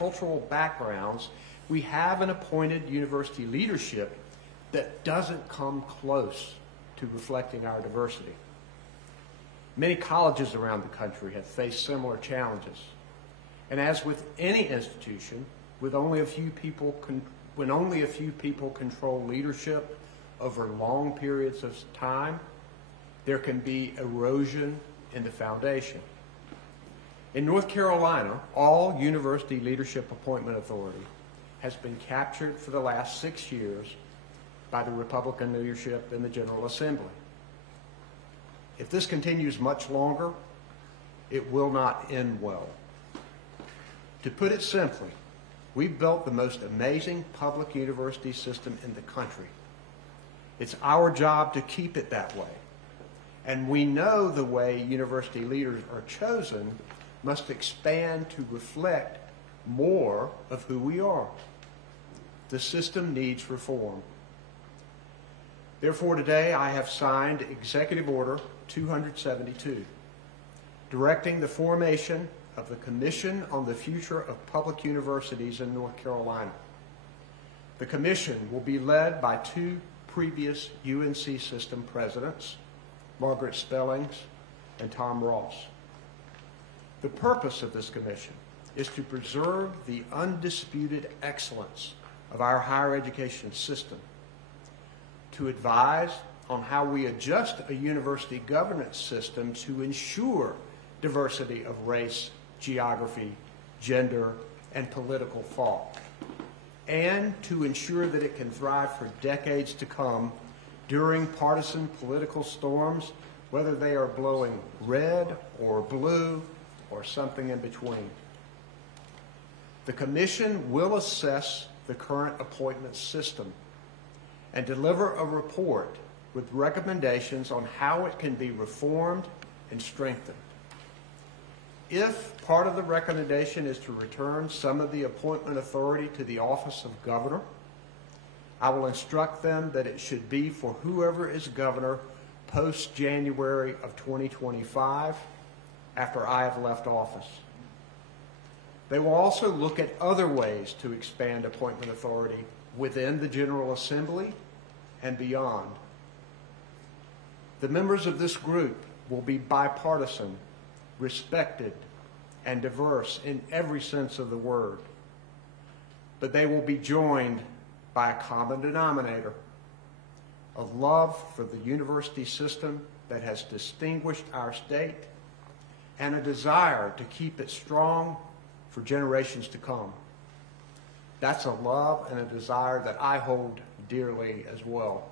cultural backgrounds, we have an appointed university leadership that doesn't come close to reflecting our diversity. Many colleges around the country have faced similar challenges. And as with any institution, when only a few people control leadership over long periods of time, there can be erosion in the foundation. In North Carolina, all university leadership appointment authority has been captured for the last 6 years by the Republican leadership in the General Assembly. If this continues much longer, it will not end well. To put it simply, we've built the most amazing public university system in the country. It's our job to keep it that way. And we know the way university leaders are chosen must expand to reflect more of who we are. The system needs reform. Therefore, today I have signed Executive Order 272, directing the formation of the Commission on the Future of Public Universities in North Carolina. The commission will be led by 2 previous UNC System presidents, Margaret Spellings and Tom Ross. The purpose of this commission is to preserve the undisputed excellence of our higher education system, to advise on how we adjust a university governance system to ensure diversity of race, geography, gender, and political thought, and to ensure that it can thrive for decades to come during partisan political storms, whether they are blowing red or blue or something in between. The Commission will assess the current appointment system and deliver a report with recommendations on how it can be reformed and strengthened. If part of the recommendation is to return some of the appointment authority to the office of governor, I will instruct them that it should be for whoever is governor post-January of 2025, after I have left office. They will also look at other ways to expand appointment authority within the General Assembly and beyond. The members of this group will be bipartisan, respected, and diverse in every sense of the word. But they will be joined by a common denominator, a love for the university system that has distinguished our state, and a desire to keep it strong for generations to come. That's a love and a desire that I hold dearly as well.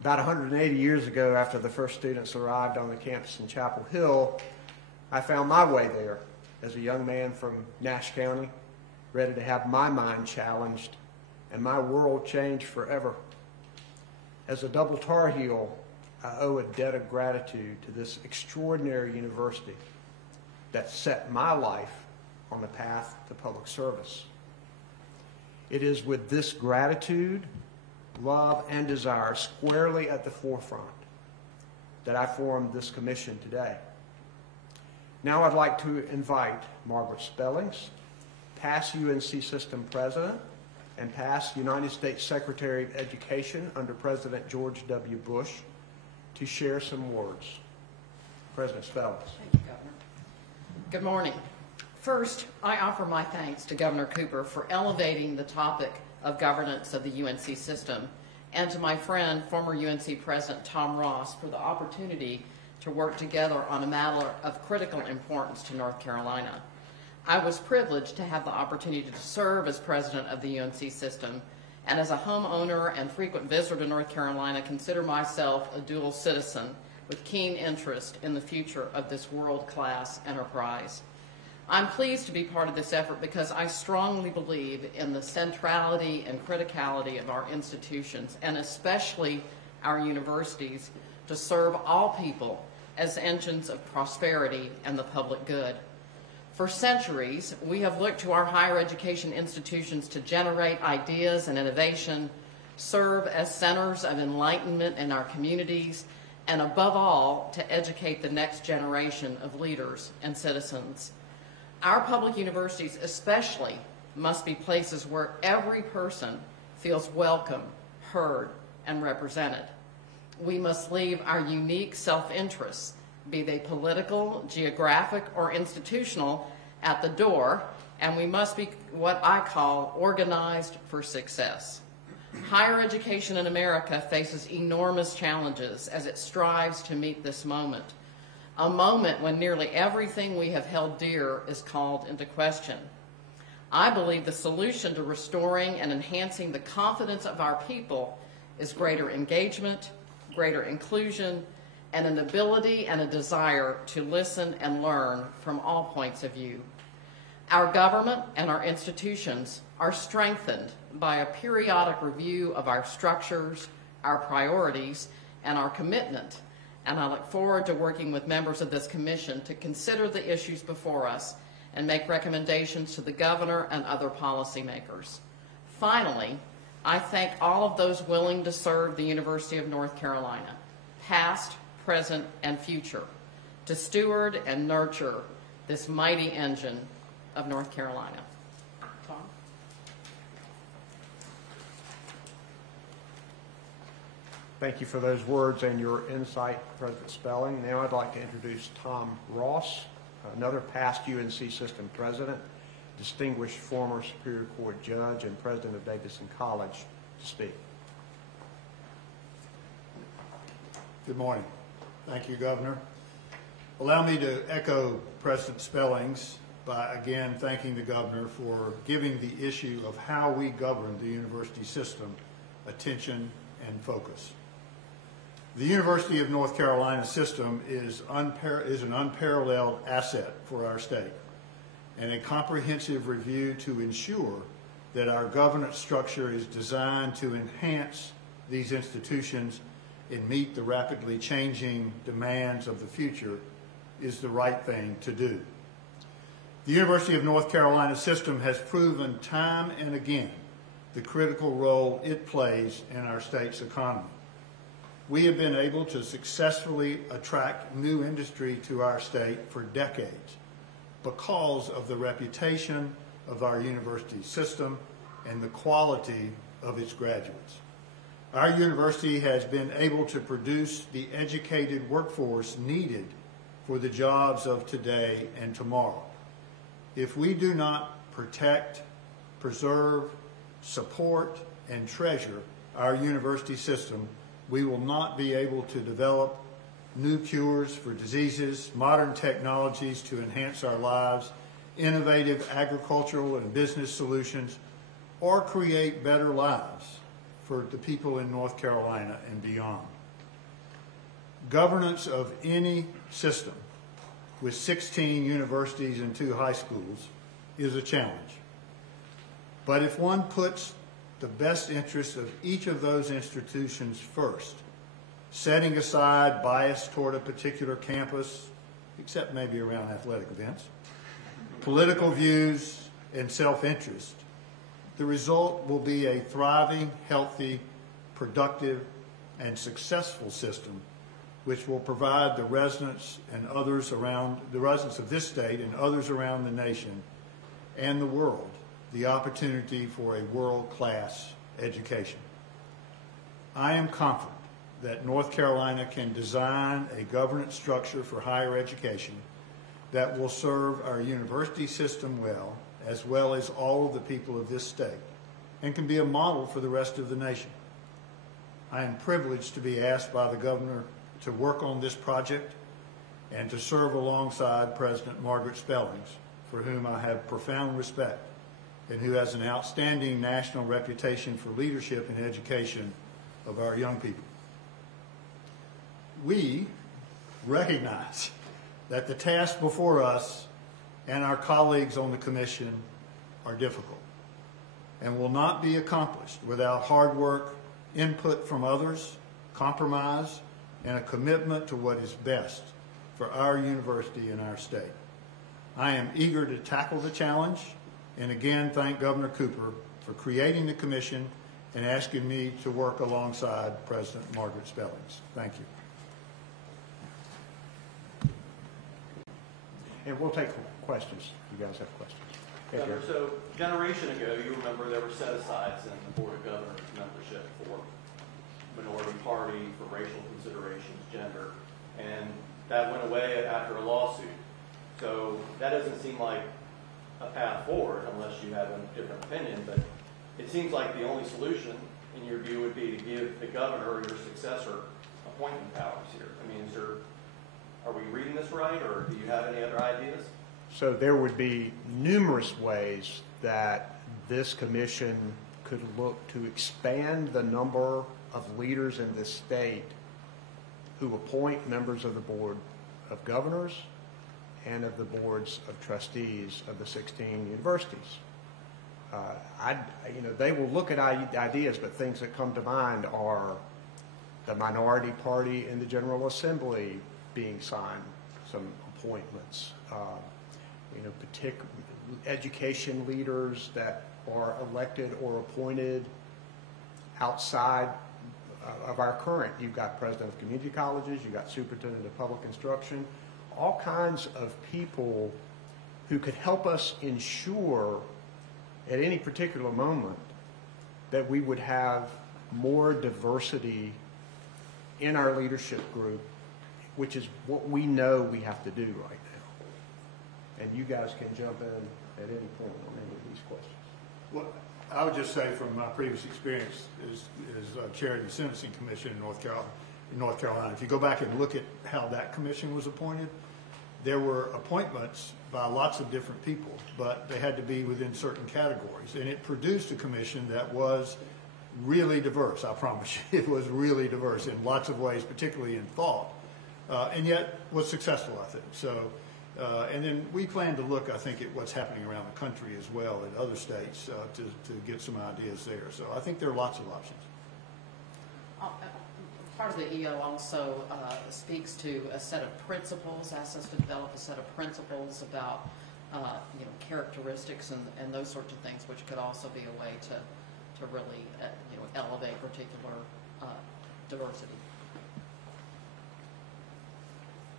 About 180 years ago, after the first students arrived on the campus in Chapel Hill, I found my way there as a young man from Nash County, ready to have my mind challenged and my world changed forever. As a double Tar Heel, I owe a debt of gratitude to this extraordinary university that set my life on the path to public service. It is with this gratitude, love, and desire squarely at the forefront that I formed this commission today. Now I'd like to invite Margaret Spellings, past UNC System president and past United States Secretary of Education under President George W. Bush, to share some words. President Spellings. Thank you, Governor. Good morning. First, I offer my thanks to Governor Cooper for elevating the topic of governance of the UNC system, and to my friend, former UNC President Tom Ross, for the opportunity to work together on a matter of critical importance to North Carolina. I was privileged to have the opportunity to serve as president of the UNC system, and as a homeowner and frequent visitor to North Carolina, consider myself a dual citizen with keen interest in the future of this world-class enterprise. I'm pleased to be part of this effort because I strongly believe in the centrality and criticality of our institutions, and especially our universities, to serve all people as engines of prosperity and the public good. For centuries, we have looked to our higher education institutions to generate ideas and innovation, serve as centers of enlightenment in our communities, and above all, to educate the next generation of leaders and citizens. Our public universities especially must be places where every person feels welcome, heard, and represented. We must leave our unique self-interests, be they political, geographic, or institutional, at the door, and we must be what I call organized for success. Higher education in America faces enormous challenges as it strives to meet this moment, a moment when nearly everything we have held dear is called into question. I believe the solution to restoring and enhancing the confidence of our people is greater engagement, greater inclusion, and an ability and a desire to listen and learn from all points of view. Our government and our institutions are strengthened by a periodic review of our structures, our priorities, and our commitment, and I look forward to working with members of this commission to consider the issues before us and make recommendations to the governor and other policymakers. Finally, I thank all of those willing to serve the University of North Carolina, past, present, and future, to steward and nurture this mighty engine of North Carolina. Tom? Thank you for those words and your insight, President Spelling. Now I'd like to introduce Tom Ross, another past UNC System president, distinguished former Superior Court judge, and president of Davidson College, to speak. Good morning. Thank you, Governor. Allow me to echo President Spelling's by again thanking the Governor for giving the issue of how we govern the university system attention and focus. The University of North Carolina system is an unparalleled asset for our state, and a comprehensive review to ensure that our governance structure is designed to enhance these institutions and meet the rapidly changing demands of the future is the right thing to do. The University of North Carolina system has proven time and again the critical role it plays in our state's economy. We have been able to successfully attract new industry to our state for decades because of the reputation of our university system and the quality of its graduates. Our university has been able to produce the educated workforce needed for the jobs of today and tomorrow. If we do not protect, preserve, support, and treasure our university system, we will not be able to develop new cures for diseases, modern technologies to enhance our lives, innovative agricultural and business solutions, or create better lives for the people in North Carolina and beyond. Governance of any system with 16 universities and 2 high schools is a challenge. But if one puts the best interests of each of those institutions first, setting aside bias toward a particular campus, except maybe around athletic events, political views, and self-interest, the result will be a thriving, healthy, productive, and successful system which will provide the residents and others around, the residents of this state and others around the nation and the world, the opportunity for a world-class education. I am confident that North Carolina can design a governance structure for higher education that will serve our university system well as all of the people of this state, and can be a model for the rest of the nation. I am privileged to be asked by the Governor to work on this project and to serve alongside President Margaret Spellings, for whom I have profound respect and who has an outstanding national reputation for leadership and education of our young people. We recognize that the task before us and our colleagues on the Commission are difficult and will not be accomplished without hard work, input from others, compromise, and a commitment to what is best for our university and our state. I am eager to tackle the challenge and again thank Governor Cooper for creating the Commission and asking me to work alongside President Margaret Spellings. Thank you. And we'll take questions. You guys have questions. Okay, Governor, Gary. so a generation ago, you remember there were set-asides in the Board of Governors membership for minority party, for racial considerations, gender, and that went away after a lawsuit. So that doesn't seem like a path forward unless you have a different opinion, but it seems like the only solution, in your view, would be to give the governor or your successor appointment powers here. I mean, are we reading this right, or do you have any other ideas? So there would be numerous ways that this commission could look to expand the number of leaders in the state who appoint members of the Board of Governors and of the boards of trustees of the 16 universities. They will look at ideas, but things that come to mind are the minority party in the General Assembly being signed some appointments, particular education leaders that are elected or appointed outside of our current. You've got president of community colleges, you've got superintendent of public instruction, all kinds of people who could help us ensure at any particular moment that we would have more diversity in our leadership group, which is what we know we have to do right now. And you guys can jump in at any point on any of these questions. Well, I would just say from my previous experience as chair of the Sentencing Commission in North Carolina, if you go back and look at how that commission was appointed, there were appointments by lots of different people, but they had to be within certain categories. And it produced a commission that was really diverse, I promise you. It was really diverse in lots of ways, particularly in thought, and yet was successful, I think. So, and then we plan to look, I think, at what's happening around the country as well in other states to get some ideas there. So I think there are lots of options. Part of the EO also speaks to a set of principles, asks us to develop a set of principles about characteristics and those sorts of things, which could also be a way to really elevate particular diversity.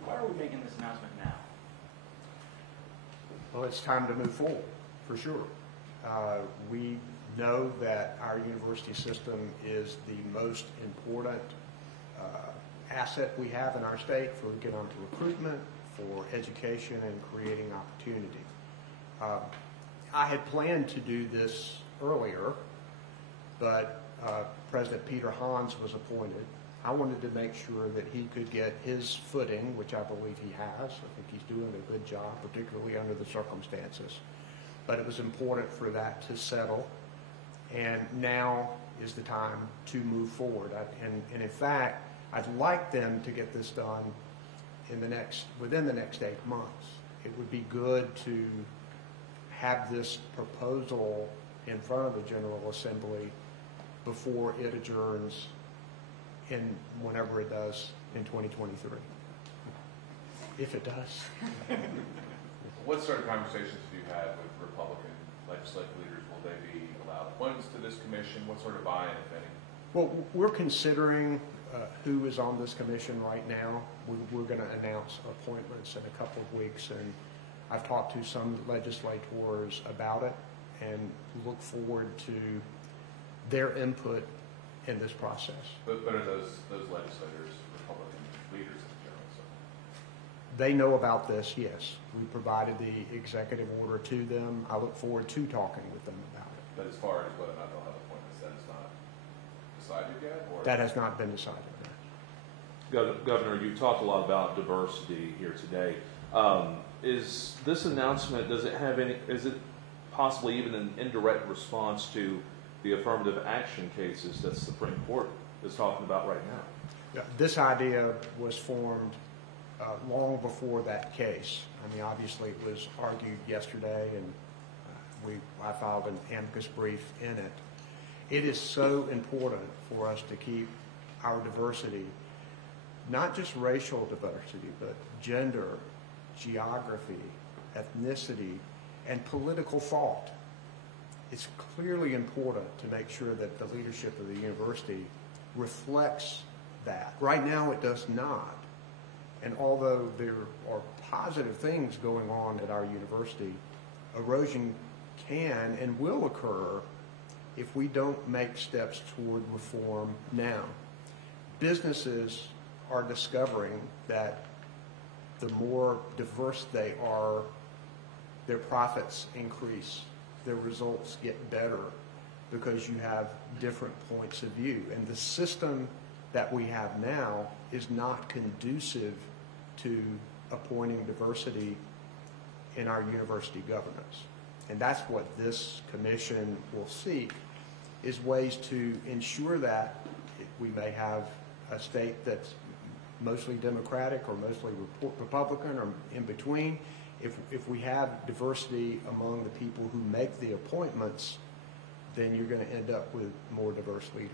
Why are we making this announcement now? Well, it's time to move forward, for sure. We know that our university system is the most important asset we have in our state for economic recruitment, for education, and creating opportunity. I had planned to do this earlier, but President Peter Hans was appointed. I wanted to make sure that he could get his footing, which I believe he has. I think he's doing a good job, particularly under the circumstances. But it was important for that to settle, and now is the time to move forward. And in fact, I'd like them to get this done within the next 8 months. It would be good to have this proposal in front of the General Assembly before it adjourns whenever it does in 2023. If it does. What sort of conversations have you had with Republican legislative leaders? Will they be allowed appointments to this commission? What sort of buy-in, if any? Well, we're considering who is on this commission right now. We're going to announce appointments in a couple of weeks, and I've talked to some legislators about it and look forward to their input in this process. But are those legislators Republican leaders in general? So? They know about this, yes. We provided the executive order to them. I look forward to talking with them about it. But as far as whether or not they'll have appointments, that is not decided yet? Or? That has not been decided. Governor, you talked a lot about diversity here today. Is this announcement, is it possibly even an indirect response to the affirmative action cases that the Supreme Court is talking about right now? Yeah, this idea was formed long before that case. I mean, obviously it was argued yesterday, and I filed an amicus brief in it. It is so important for us to keep our diversity, not just racial diversity, but gender, geography, ethnicity, and political thought. It's clearly important to make sure that the leadership of the university reflects that. Right now it does not. And although there are positive things going on at our university, erosion can and will occur if we don't make steps toward reform now. Businesses are discovering that the more diverse they are, their profits increase, their results get better because you have different points of view. And the system that we have now is not conducive to appointing diversity in our university governance. And that's what this commission will seek, is ways to ensure that we may have a state that's mostly Democratic or mostly Republican or in between. If we have diversity among the people who make the appointments, then you're going to end up with more diverse leaders.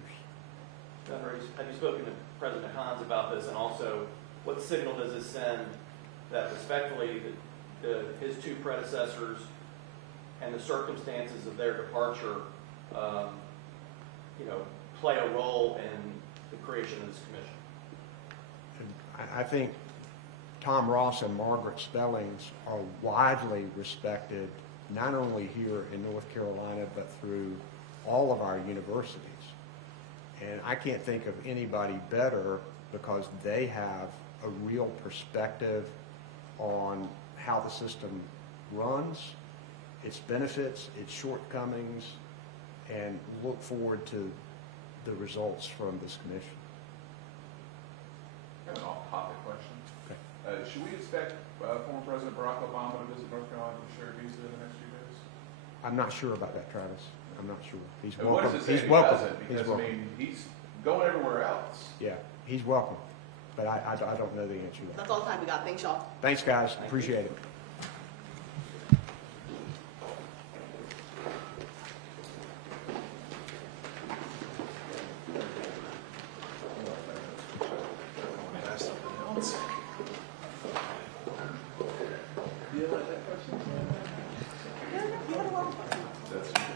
Governor, have you spoken to President Hans about this, and also what signal does this send that respectfully his two predecessors and the circumstances of their departure play a role in the creation of this commission? And I think Tom Ross and Margaret Spellings are widely respected, not only here in North Carolina, but through all of our universities. And I can't think of anybody better, because they have a real perspective on how the system runs, its benefits, its shortcomings, and look forward to the results from this commission. I have an off-topic question. Okay. Should we expect former President Barack Obama to visit North Carolina to share a visa in the next few days? I'm not sure about that, Travis. I'm not sure. He's And welcome. what does it say He's if he welcome. doesn't? He's Because, welcome. I mean, he's going everywhere else. Yeah, he's welcome. But I don't know the answer to that. That's all the time we got. Thanks, y'all. Thanks, guys. Appreciate it. That's